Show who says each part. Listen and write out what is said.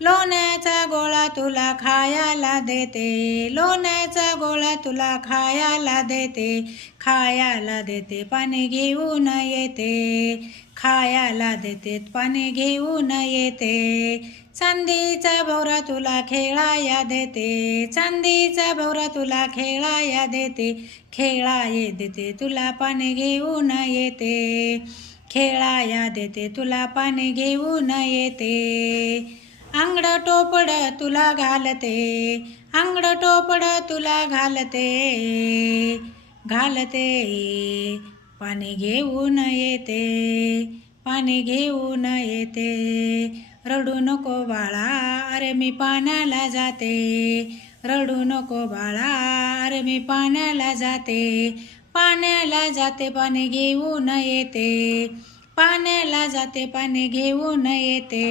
Speaker 1: लोण्याचा गोळा तुला खायला देते. लोण्याचा गोळा तुला खायला देते. खायला देते पाणी घेऊन येते. खायला देते पाणी घेऊन येते. चांदीचा भोवरा तुला खेळाया देते. चांदीचा भवरा तुला खेळाया देते. खेळाये देते तुला पाणी घेऊन येते. खेळाया देते तुला पाणी घेऊन येते. आंगड टोपड तुला घालते आंगड टोपड तुला घालते घालते. पाणी घेऊन येते पाणी घेऊन येते. रडू नको बाळा अरे मी पाण्याला जाते. रडू नको बाळा अरे मी पाण्याला जाते. पाण्याला जाते पाणी घेऊन येते. पाण्याला जाते पाणी घेऊन येते.